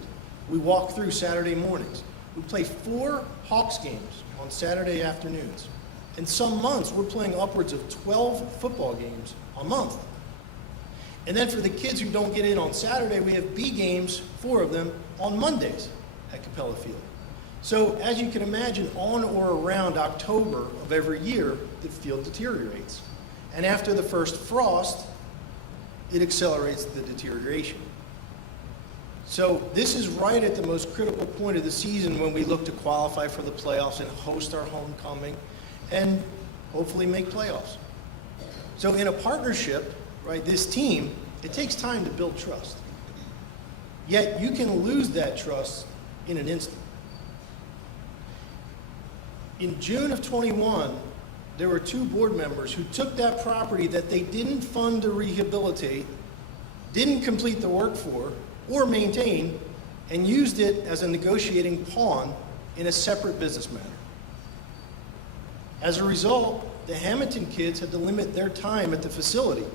We walk through Saturday mornings. We play 4 Hawks games on Saturday afternoons. And some months, we're playing upwards of 12 football games a month. And then for the kids who don't get in on Saturday, we have B games, 4 of them, on Mondays at Capella Field. So as you can imagine, on or around October of every year, the field deteriorates. And after the first frost, it accelerates the deterioration. So this is right at the most critical point of the season when we look to qualify for the playoffs and host our homecoming and hopefully make playoffs. So in a partnership, right, this team, it takes time to build trust. Yet you can lose that trust in an instant. In June of 21, there were 2 board members who took that property that they didn't fund to rehabilitate, didn't complete the work for, or maintain, and used it as a negotiating pawn in a separate business matter. As a result, the Hammonton kids had to limit their time at the facility.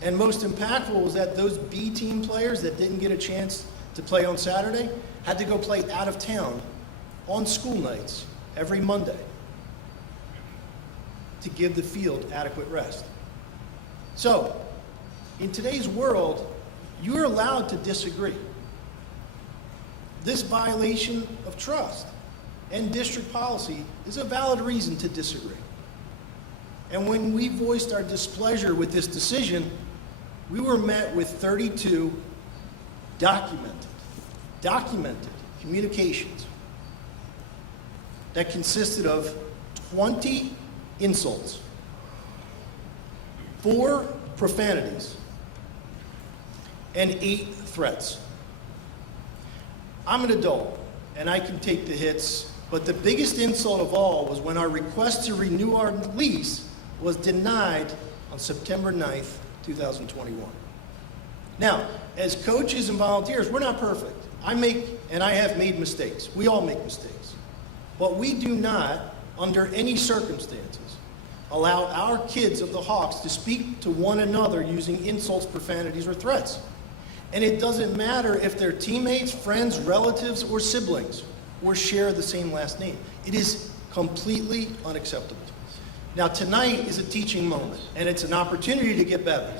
And most impactful was that those B team players that didn't get a chance to play on Saturday had to go play out of town on school nights every Monday to give the field adequate rest. So, in today's world, you're allowed to disagree. This violation of trust and district policy is a valid reason to disagree. And when we voiced our displeasure with this decision, we were met with 32 documented communications that consisted of 20 insults, 4 profanities, and 8 threats. I'm an adult, and I can take the hits, but the biggest insult of all was when our request to renew our lease was denied on September 9th, 2021. Now, as coaches and volunteers, we're not perfect. I have made mistakes. We all make mistakes. But we do not, under any circumstances, allow our kids of the Hawks to speak to one another using insults, profanities, or threats. And it doesn't matter if they're teammates, friends, relatives, or siblings, or share the same last name. It is completely unacceptable. Now, tonight is a teaching moment, and it's an opportunity to get better.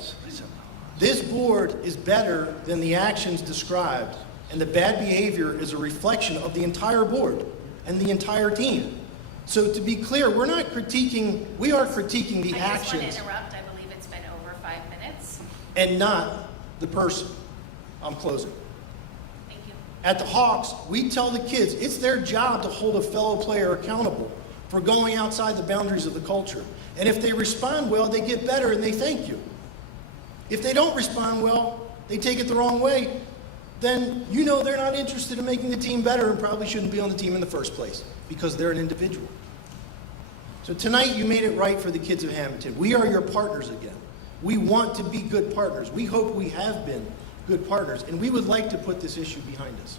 This board is better than the actions described, and the bad behavior is a reflection of the entire board and the entire team. So to be clear, we are critiquing the I just want to actions interrupt. I believe it's been over 5 minutes. and not the person. I'm closing. Thank you. At the Hawks, we tell the kids it's their job to hold a fellow player accountable for going outside the boundaries of the culture. And if they respond well, they get better and they thank you. If they don't respond well, they take it the wrong way, then you know they're not interested in making the team better and probably shouldn't be on the team in the first place because they're an individual. So tonight you made it right for the kids of Hammonton. We are your partners again. We want to be good partners. We hope we have been good partners, and we would like to put this issue behind us.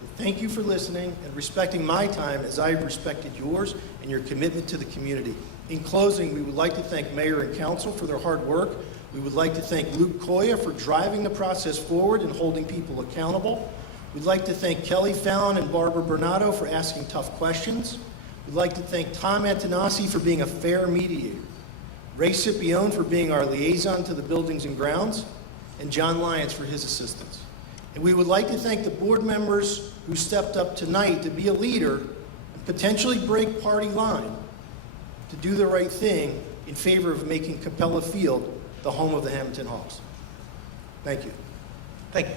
So thank you for listening and respecting my time as I respected yours and your commitment to the community. In closing, we would like to thank Mayor and Council for their hard work. We would like to thank Luke Koya for driving the process forward and holding people accountable. We'd like to thank Kelly Fallon and Barbara Bernardo for asking tough questions. We'd like to thank Tom Antonassi for being a fair mediator, Ray Scipione for being our liaison to the buildings and grounds, and John Lyons for his assistance. And we would like to thank the board members who stepped up tonight to be a leader and potentially break party line to do the right thing in favor of making Capella Field the home of the Hammonton Hawks. Thank you. Thank you.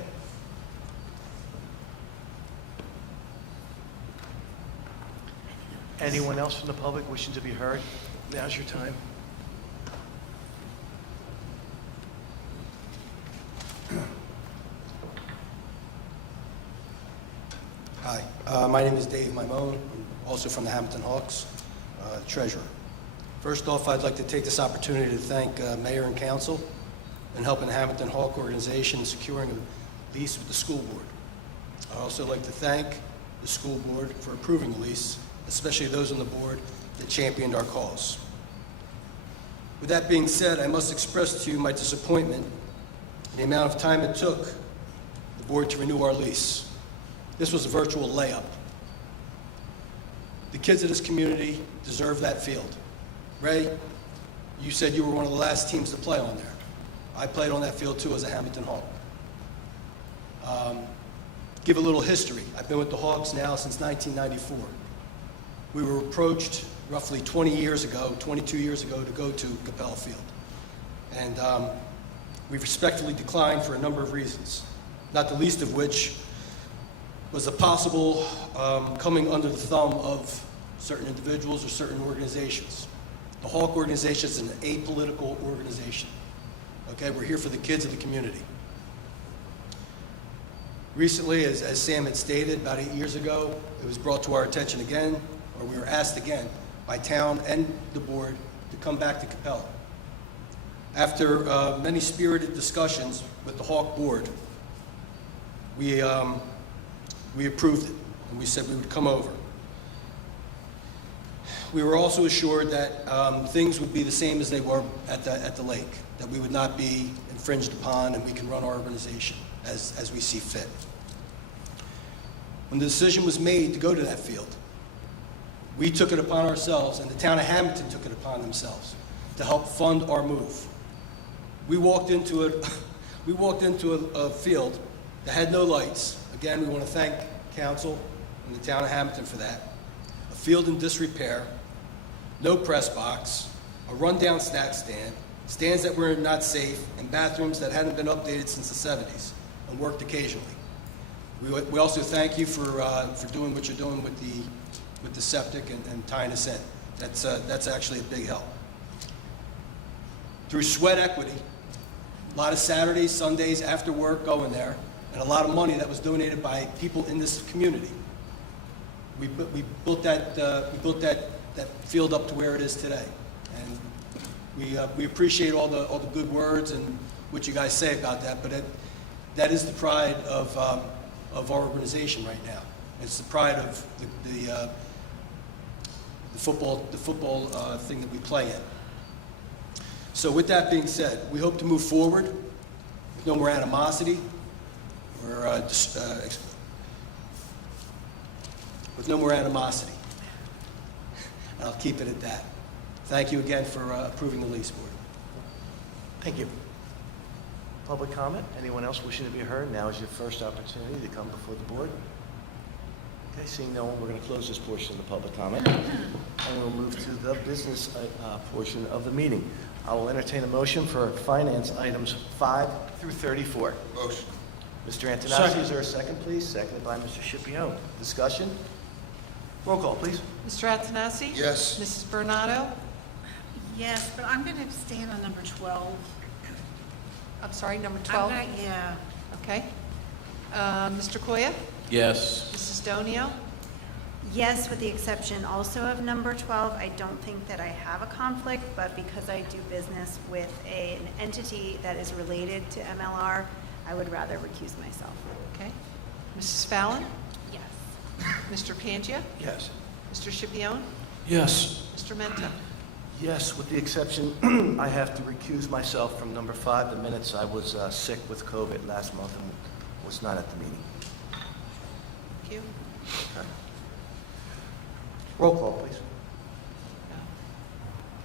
Anyone else from the public wishing to be heard? Now's your time. Hi, my name is Dave Maimone, I'm also from the Hammonton Hawks, treasurer. First off, I'd like to take this opportunity to thank Mayor and Council in helping the Hammonton Hawk organization in securing a lease with the school board. I'd also like to thank the school board for approving the lease, especially those on the board that championed our cause. With that being said, I must express to you my disappointment in the amount of time it took the board to renew our lease. This was a virtual layup. The kids of this community deserve that field. Ray, you said you were one of the last teams to play on there. I played on that field too as a Hammonton Hawk. Give a little history. I've been with the Hawks now since 1994. We were approached roughly 22 years ago to go to Capella Field. And we respectfully declined for a number of reasons, not the least of which was a possible coming under the thumb of certain individuals or certain organizations. The Hawk organization is an apolitical organization. Okay, we're here for the kids of the community. Recently, as Sam had stated, about 8 years ago, it was brought to our attention again, or we were asked again by town and the board to come back to Capella. After many spirited discussions with the Hawk board, we approved it, and we said we would come over. We were also assured that things would be the same as they were at the lake, that we would not be infringed upon and we can run our organization as we see fit. When the decision was made to go to that field, we took it upon ourselves, and the town of Hammonton took it upon themselves to help fund our move. We walked into a field that had no lights. Again, we want to thank council and the town of Hammonton for that. A field in disrepair, no press box, a rundown snack stand, stands that were not safe, and bathrooms that hadn't been updated since the 70s and worked occasionally. We also thank you for doing what you're doing with the septic and tying us in. That's actually a big help. Through sweat equity, a lot of Saturdays, Sundays after work going there, and a lot of money that was donated by people in this community. We built that field up to where it is today, and we appreciate all the good words and what you guys say about that. But that is the pride of our organization right now. It's the pride of the football thing that we play in. So with that being said, we hope to move forward with no more animosity, with no more animosity. I'll keep it at that. Thank you again for approving the lease, Board. Thank you. Public comment? Anyone else wishing to be heard? Now is your first opportunity to come before the board. Okay, seeing no one, we're going to close this portion of the public comment, and we'll move to the business portion of the meeting. I will entertain a motion for finance items 5 through 34. Motion. Mr. Antonassi, Second. is there a second, please? Seconded by Mr. Scipione. Discussion? Roll call, please. Mr. Antonassi? Yes. Mrs. Bernardo? Yes, but I'm going to abstain on number 12. I'm sorry, number I'm 12? yeah. Okay. Mr. Koya? Yes. Mrs. Donio? Yes, with the exception also of number 12. I don't think that I have a conflict, but because I do business with an entity that is related to MLR, I would rather recuse myself. Okay. Mrs. Fallon? Yes. Mr. Pangia? Yes. Mr. Scipione? Yes. Mr. Mento? Yes, with the exception, I have to recuse myself from number 5. The minutes, I was sick with COVID last month and was not at the meeting. Thank you. Okay. Roll call, please.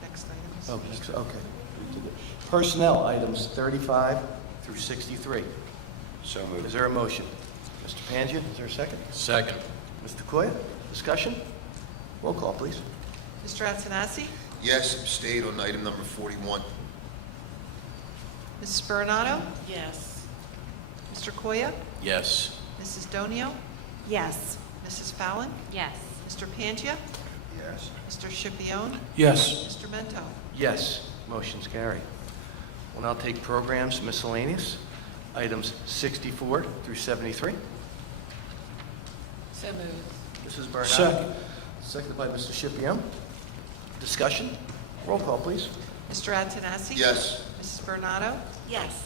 Next items. Oh, next, okay. Personnel items 35 through 63. So Is moved. there a motion? Mr. Pangia, is there a second? Second. Mr. Koya, discussion? Roll call, please. Mr. Antonassi? Yes, abstain on item number 41. Mrs. Bernardo? Yes. Mr. Koya? Yes. Mrs. Donio? Yes. Mrs. Fallon? Yes. Mr. Pangia? Yes. Mr. Scipione? Yes. Mr. Mento? Yes, motion's carried. We'll now take programs miscellaneous, items 64 through 73. So moved. Mrs. Bernardo? Second. Seconded by Mr. Scipione. Discussion? Roll call, please. Mr. Antonassi? Yes. Mrs. Bernardo? Yes.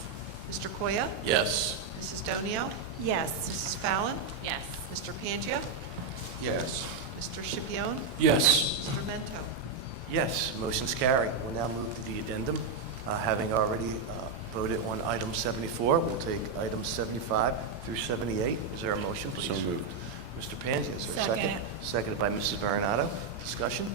Mr. Koya? Yes. Mrs. Donio? Yes. Mrs. Fallon? Yes. Mr. Pangia? Yes. Mr. Scipione? Yes. Mr. Mento? Yes, motion's carried. We'll now move to the addendum. Having already voted on item 74, we'll take items 75 through 78. Is there a motion, please? So moved. Mr. Pangia, is there a second? Second. Seconded by Mrs. Bernardo. Discussion?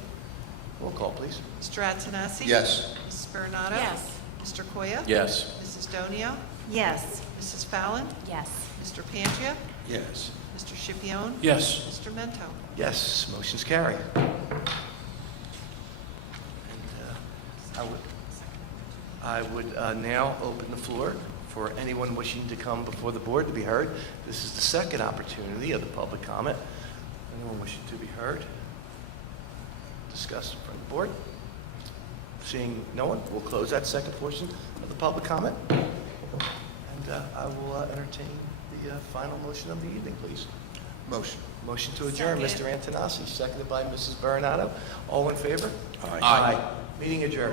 Roll call, please. Mr. Antonassi? Yes. Mrs. Bernardo? Yes. Mr. Koya? Yes. Mrs. Donio? Yes. Mrs. Fallon? Yes. Mr. Pangia? Yes. Mr. Scipione? Yes. Mr. Mento? Yes, motion's carried. And I would now open the floor for anyone wishing to come before the board to be heard. This is the second opportunity of the public comment. Anyone wishing to be heard? Discuss from the board? Seeing no one, we'll close that second portion of the public comment. And I will entertain the final motion of the evening, please. Motion. Motion to adjourn, Second. Mr. Antonassi, seconded by Mrs. Bernardo. All in favor? Aye. Meeting adjourned.